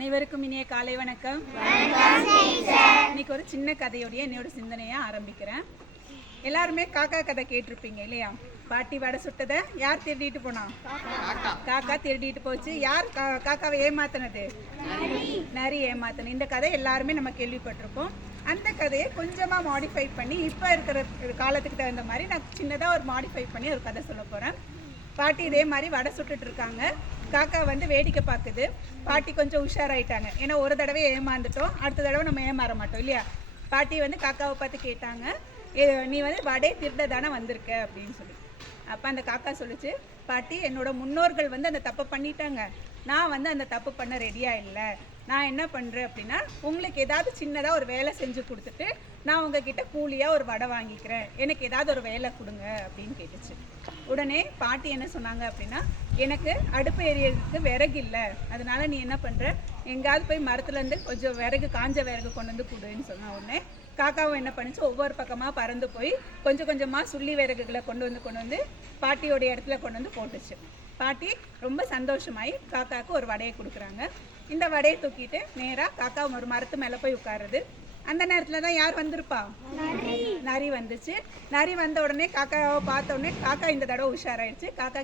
அனைவருக்கும் இனிய காலை வணக்கம். இன்னைக்கு ஒரு சின்ன கதையோடைய என்னோட சிந்தனையை ஆரம்பிக்கிறேன். எல்லாருமே காக்கா கதை கேட்டிருப்பீங்க இல்லையா? பாட்டி வடை சுட்டதை யார் திருடிட்டு போனா? காக்கா திருடிட்டு போச்சு. யார் காக்காவை ஏமாத்தினது? நரி ஏமாத்தினது. இந்த கதை எல்லாருமே நம்ம கேள்விப்பட்டிருப்போம். அந்த கதையை கொஞ்சமாக மாடிஃபை பண்ணி இப்போ இருக்கிற காலத்துக்கு தகுந்த மாதிரி நான் சின்னதாக ஒரு மாடிஃபை பண்ணி ஒரு கதை சொல்ல போகிறேன். பாட்டி இதே மாதிரி வடை சுட்டுட்டு இருக்காங்க. காக்கா வந்து வேடிக்கை பார்க்குது. பாட்டி கொஞ்சம் உஷாராயிட்டாங்க. ஏன்னா ஒரு தடவை ஏமாந்துட்டோம், அடுத்த தடவை நம்ம ஏமாற மாட்டோம் இல்லையா? பாட்டி வந்து காக்காவை பார்த்து கேட்டாங்க, நீ வந்து வடை திருட தானே வந்திருக்க அப்படின்னு சொல்லி. அப்போ அந்த காக்கா சொல்லிச்சு, பாட்டி என்னோட முன்னோர்கள் வந்து அந்த தப்பை பண்ணிட்டாங்க, நான் வந்து அந்த தப்பு பண்ண ரெடியாக இல்லை. நான் என்ன பண்ணுறேன் அப்படின்னா, உங்களுக்கு ஏதாவது சின்னதாக ஒரு வேலை செஞ்சு கொடுத்துட்டு நான் உங்ககிட்ட கூலியாக ஒரு வடை வாங்கிக்கிறேன், எனக்கு ஏதாவது ஒரு வேலை கொடுங்க அப்படின்னு கேட்டுச்சு. உடனே பாட்டி என்ன சொன்னாங்க அப்படின்னா, எனக்கு அடுப்பு எரியறதுக்கு விறகு இல்லை, அதனால நீ என்ன பண்ணுற, எங்கேயாவது போய் மரத்துலேருந்து கொஞ்சம் விறகு, காஞ்ச விறகு கொண்டு வந்து கொடுன்னு சொன்ன உடனே காக்காவும் என்ன பண்ணிச்சு, ஒவ்வொரு பக்கமாக பறந்து போய் கொஞ்சம் கொஞ்சமாக சுள்ளி விறகுகளை கொண்டு வந்து பாட்டியோடைய இடத்துல கொண்டு வந்து போட்டுச்சு. பாட்டி ரொம்ப சந்தோஷமாயி காக்காவுக்கு ஒரு வடையை கொடுக்குறாங்க. இந்த வடையை தூக்கிட்டு நேராக காக்கா ஒரு மரத்து மேலே போய் உட்காருது. அந்த நேரத்தில் தான் யார் வந்திருப்பா? நரி வந்துச்சு. நரி வந்த உடனே காக்காவை பார்த்த உடனே காக்கா இந்த தடவை உஷாராயிடுச்சு. காக்கா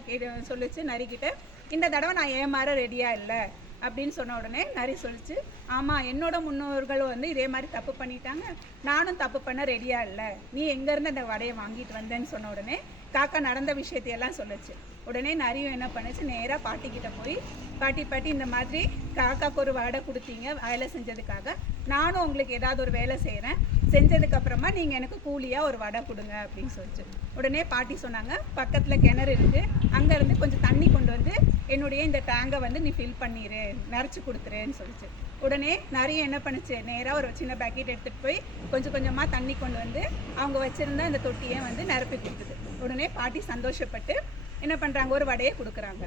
சொல்லிச்சு நரிக்கிட்ட, இந்த தடவை நான் ஏமாற ரெடியாக இல்லை அப்படின்னு சொன்ன உடனே நரி சொல்லிச்சு, ஆமாம் என்னோட முன்னோர்களும் வந்து இதே மாதிரி தப்பு பண்ணிட்டாங்க, நானும் தப்பு பண்ண ரெடியாக இல்லை, நீ எங்கேருந்து அந்த வடையை வாங்கிட்டு வந்தேன்னு சொன்ன உடனே காக்கா நடந்த விஷயத்தையெல்லாம் சொல்லிச்சு. உடனே நரியும் என்ன பண்ணுச்சு, நேராக பாட்டிக்கிட்ட போய், பாட்டி இந்த மாதிரி காக்காவுக்கு ஒரு வடை கொடுத்தீங்க வேலை செஞ்சதுக்காக, நானும் உங்களுக்கு ஏதாவது ஒரு வேலை செய்கிறேன், செஞ்சதுக்கப்புறமா நீங்கள் எனக்கு கூலியாக ஒரு வடை கொடுங்க அப்படின்னு சொல்லிச்சு. உடனே பாட்டி சொன்னாங்க, பக்கத்தில் கிணறு இருக்குது, அங்கேருந்து கொஞ்சம் தண்ணி கொண்டு வந்து என்னுடைய இந்த டேங்கை வந்து நீ ஃபில் பண்ணிடு, நிறச்சி கொடுத்துருன்னு சொல்லிச்சு. உடனே நிறைய என்ன பண்ணுச்சு, நேராக ஒரு சின்ன பேக்கெட் எடுத்துகிட்டு போய் கொஞ்சம் கொஞ்சமாக தண்ணி கொண்டு வந்து அவங்க வச்சுருந்த அந்த தொட்டியை வந்து நிரப்பி கொடுத்துது. உடனே பாட்டி சந்தோஷப்பட்டு என்ன பண்ணுறாங்க, ஒரு வடையை கொடுக்குறாங்க.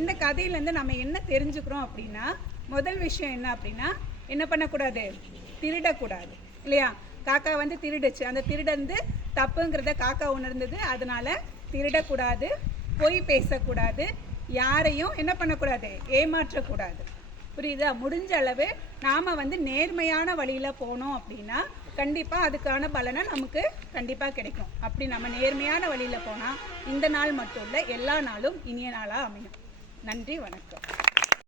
இந்த கதையிலேருந்து நம்ம என்ன தெரிஞ்சுக்கிறோம் அப்படின்னா, முதல் விஷயம் என்ன அப்படின்னா, என்ன பண்ணக்கூடாது, திருடக்கூடாது இல்லையா? காக்கா வந்து திருடுச்சு, அந்த திருடந்து தப்புங்கிறத காக்கா உணர்ந்தது. அதனால திருடக்கூடாது, பொய் பேசக்கூடாது, யாரையும் என்ன பண்ணக்கூடாது, ஏமாற்றக்கூடாது. புரியுதா? முடிஞ்ச அளவு நாம் வந்து நேர்மையான வழியில் போனோம் அப்படின்னா கண்டிப்பாக அதுக்கான பலனை நமக்கு கண்டிப்பாக கிடைக்கும். அப்படி நம்ம நேர்மையான வழியில் போனால் இந்த நாள் மட்டும் இல்லை, எல்லா நாளும் இனிய நாளாக அமையும். நன்றி, வணக்கம்.